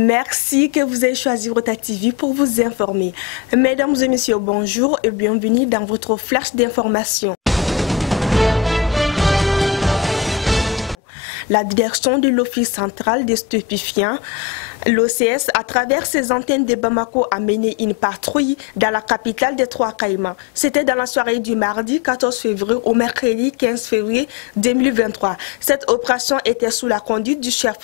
Merci que vous ayez choisi Rota TV pour vous informer. Mesdames et messieurs, bonjour et bienvenue dans votre flash d'information. La direction de l'Office central des stupéfiants, l'OCS, à travers ses antennes de Bamako, a mené une patrouille dans la capitale des Trois Caïmans. C'était dans la soirée du mardi 14 février au mercredi 15 février 2023. Cette opération était sous la conduite du chef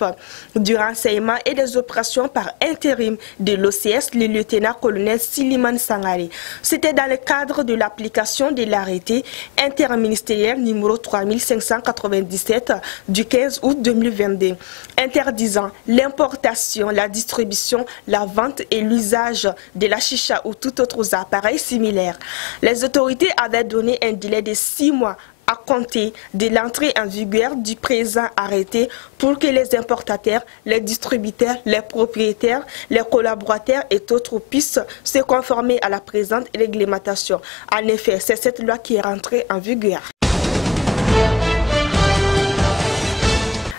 du renseignement et des opérations par intérim de l'OCS, le lieutenant-colonel Siliman Sangare. C'était dans le cadre de l'application de l'arrêté interministériel numéro 3597 du 15 août 2022, interdisant l'importation, la distribution, la vente et l'usage de la chicha ou tout autre appareil similaire. Les autorités avaient donné un délai de 6 mois à compter de l'entrée en vigueur du présent arrêté pour que les importateurs, les distributeurs, les propriétaires, les collaborateurs et autres puissent se conformer à la présente réglementation. En effet, c'est cette loi qui est rentrée en vigueur.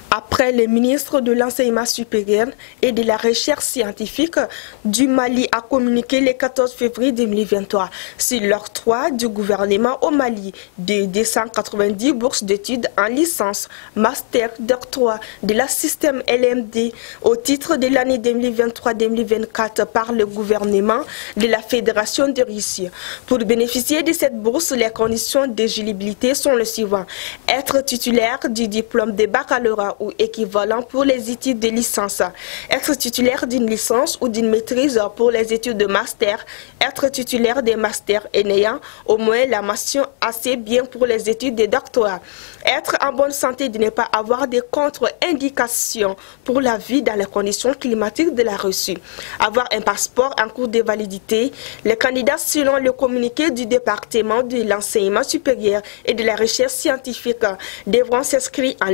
Après, le ministre de l'Enseignement supérieur et de la Recherche scientifique du Mali a communiqué le 14 février 2023 sur l'octroi du gouvernement au Mali de 290 bourses d'études en licence, master, doctorat de la système LMD au titre de l'année 2023-2024 par le gouvernement de la Fédération de Russie. Pour bénéficier de cette bourse, les conditions d'éligibilité sont les suivantes. Être titulaire du diplôme de baccalauréat ou équivalent pour les études de licence, être titulaire d'une licence ou d'une maîtrise pour les études de master, être titulaire des masters et n'ayant au moins la mention assez bien pour les études de doctorat, être en bonne santé de ne pas avoir de contre-indications pour la vie dans les conditions climatiques de la Russie, avoir un passeport en cours de validité. Les candidats selon le communiqué du département de l'enseignement supérieur et de la recherche scientifique devront s'inscrire en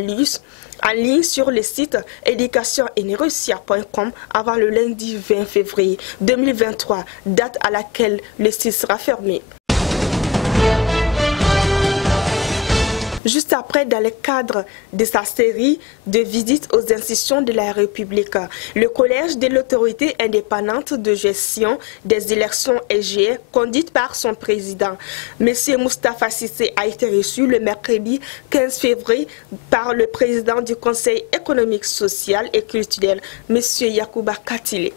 ligne sur le site educationenerussia.com avant le lundi 20 février 2023, date à laquelle le site sera fermé. Juste après, dans le cadre de sa série de visites aux institutions de la République, le collège de l'autorité indépendante de gestion des élections EGE, conduite par son président, M. Moustapha Cissé, a été reçu le mercredi 15 février par le président du Conseil économique, social et culturel, M. Yacouba Katile.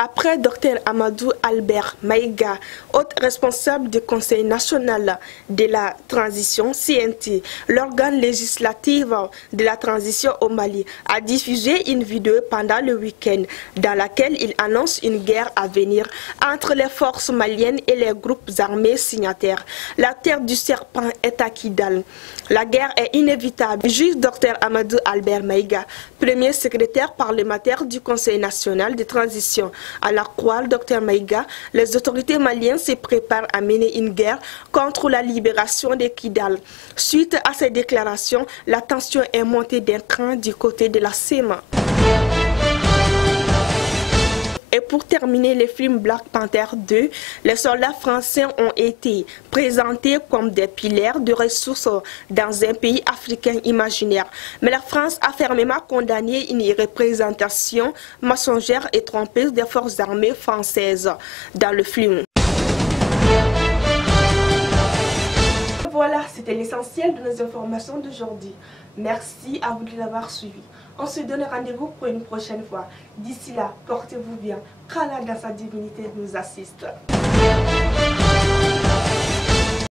Après Dr Amadou Albert Maïga, haute responsable du Conseil national de la transition CNT, l'organe législatif de la transition au Mali, a diffusé une vidéo pendant le week-end dans laquelle il annonce une guerre à venir entre les forces maliennes et les groupes armés signataires. La terre du serpent est à Kidal. La guerre est inévitable, juge Dr Amadou Albert Maïga, premier secrétaire parlementaire du Conseil national de transition. À la croix, Dr Maïga, les autorités maliennes se préparent à mener une guerre contre la libération de Kidal. Suite à ces déclarations, la tension est montée d'un cran du côté de la SEMA. Et pour terminer le film Black Panther 2, les soldats français ont été présentés comme des piliers de ressources dans un pays africain imaginaire. Mais la France a fermement condamné une représentation mensongère et trompeuse des forces armées françaises dans le film. Voilà, c'était l'essentiel de nos informations d'aujourd'hui. Merci à vous de l'avoir suivi. On se donne rendez-vous pour une prochaine fois. D'ici là, portez-vous bien. Qu'Allah dans sa divinité nous assiste.